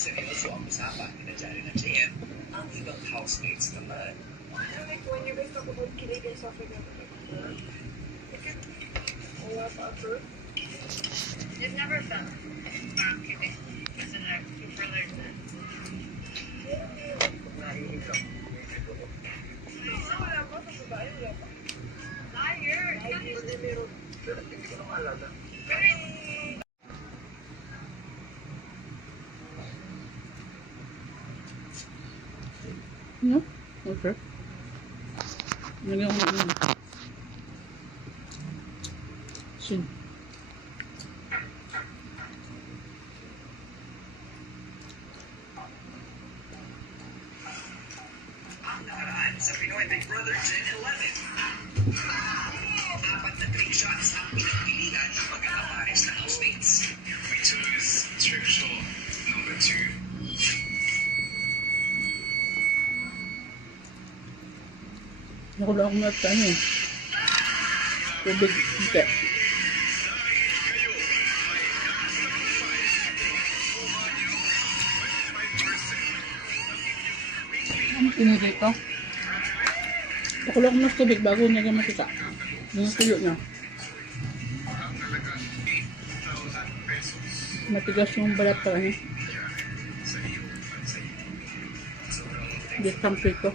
seryoso ang usapan ni Jaren at JM, ang ibang housemates naman. Like when you guys talk about and stuff like that. Wala pa approve? It never felt parang kilig. Kasi like, super like that. Wala pa sa babae, wala pa. Liar! Hindi meron. Pero hindi ko naman alala. No? Okay. Lagyan ko na. Sin. Ang nakaraan sa Pinoy Big Brother Gen 11. Apat na trick shots ang pinagpilitan Nakulo ako na ano eh. Tubig. Hindi. Ano pinili ko? Nakulo ako ng tubig bago niya ka makita. Yung tuyo niya. Matigas yung balat pa niya. Kampi ko.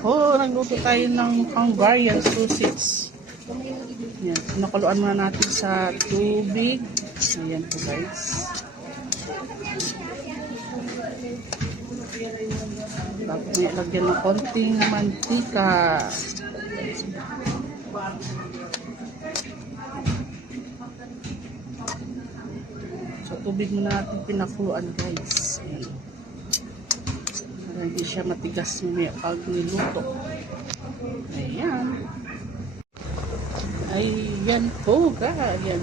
Po, nagluto tayo ng Hungarian sausage. Yan, nakuluan muna natin sa tubig. Ayan po guys. Tapos may lagyan ng konting mantika. So tubig muna natin pinakuluan guys. Ayan para hindi siya matigas mamaya pag niluto. Ayan. Ayan po ga. Ayan.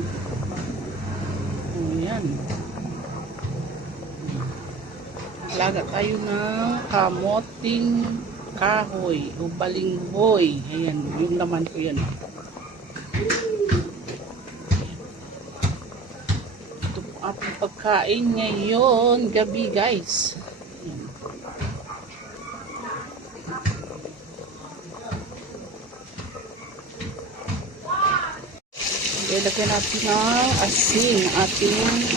Ayan. Laga tayo ng kamoting kahoy o balinghoy. Ayan. Yung naman ko yan. Ito po ating pagkain ngayon gabi guys. Ilagyan natin ng asin ating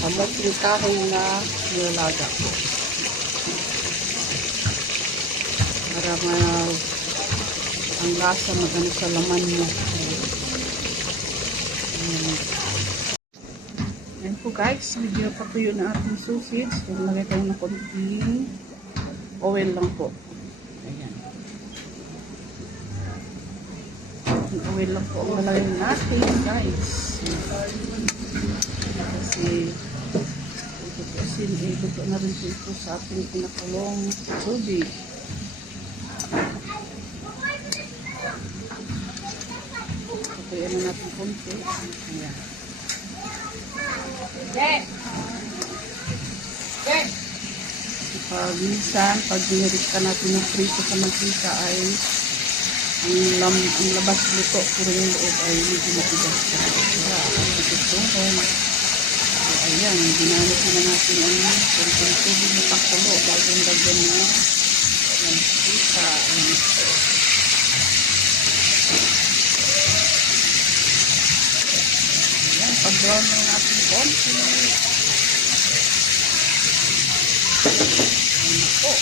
kamoting kahoy na nilalaga. Para ma ang lasa magano sa laman mo. Ayan. Po guys, medyo patuyo na ating sausage. Lagay tayo ng konting oil lang po. Oil lang po ang lalagay natin, guys. Kasi ito po sin, ito po na rin po sa ating pinakulong tubig. Kaya na natin konti. Ayan. Pag minsan, pag dinirik ka natin ng prito sa mantika ay ang, lam, ang labas luto, puro yung loob ay medyo matigas pa. Tutulong. So, ayan, ginamit na natin ang konting tubig na pakulo bago lagyan na mantika. Ayan. Ayan, pag-brown na natin konti. Ayan po.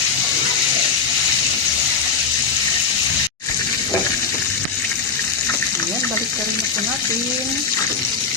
Ayan, balik rin na po natin.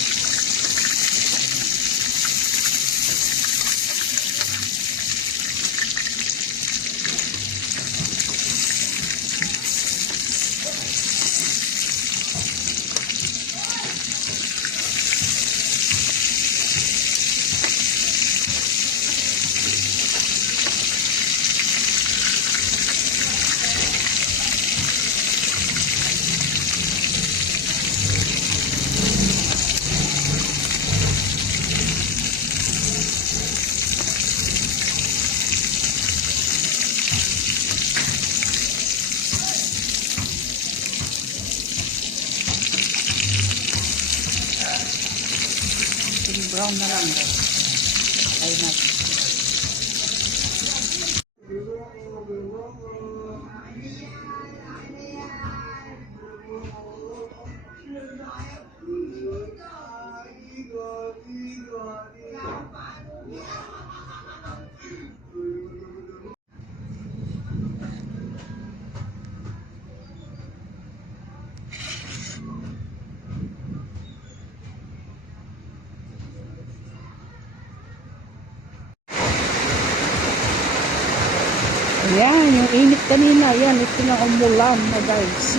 Ayan, yung init kanina, yan, ito na umulan na guys.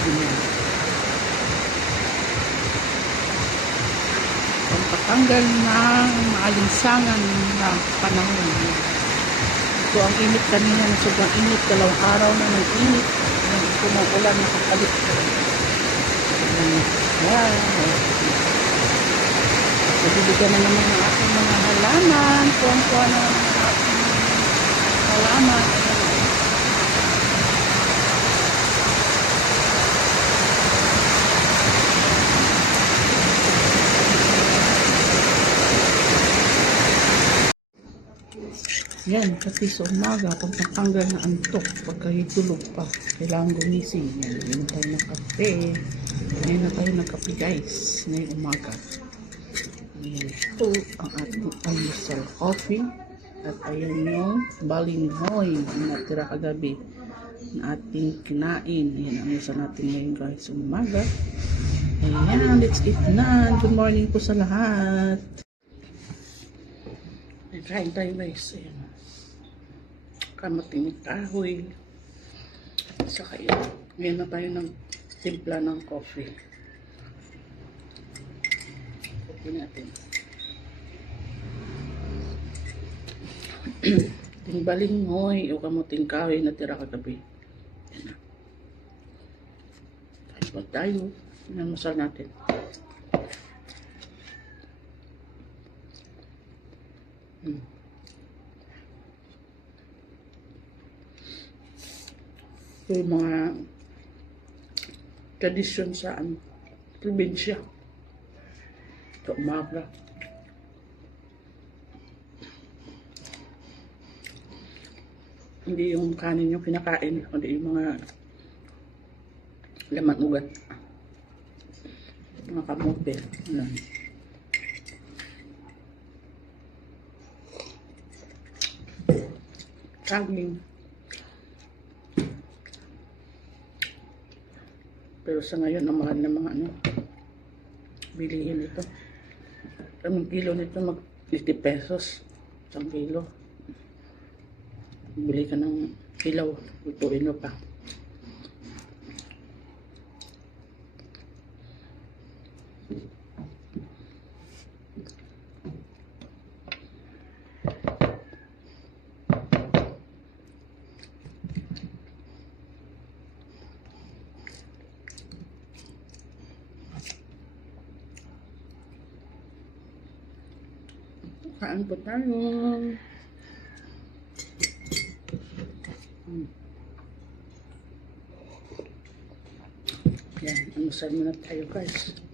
Ayan. Pampatanggal ng maalinsangan na panahon. Ito ang init kanina, na sobrang init, dalawang araw na ng init. Ayan, ito na ulan nakapalit. Ayan. Ayan. Nabibigyan na naman ng ating mga halaman. Kuwan-kuwa na halaman. Yan, kasi sa umaga, pag natanggal na antok, pag kayo tulog pa, kailangan gumising. Yan, yan tayo ng kape. Yan na tayo ng kape guys, ngayong umaga. Ayan, ito ang ating almusal coffee. At ayan yung balinghoy na natira kagabi na ating kinain. Ayan ang isa natin ngayon guys umaga. Ayan, let's eat na. Good morning po sa lahat. Kain tayo guys. Ayan. Kamating kahoy. Saka yun. Ngayon na tayo ng timpla ng coffee. Coffee natin. Ting balinghoy o kamuting kahoy na tira kagabi. Yan na. Kain pa tayo. Yan masal natin. Hmm. Ito yung mga tradisyon sa ano, probinsya. Ito umaga. Hindi yung kanin yung kinakain, kundi yung mga laman ugat. Mga kamote. Ano. Saging. Pero sa ngayon, ang mahal ng mga ano, bilihin ito. Ang kilo nito mag 50 pesos. Isang kilo. Bili ka ng hilaw. Lutuin mo pa. Kain po tayo. Hmm. Yan, amusal muna tayo guys.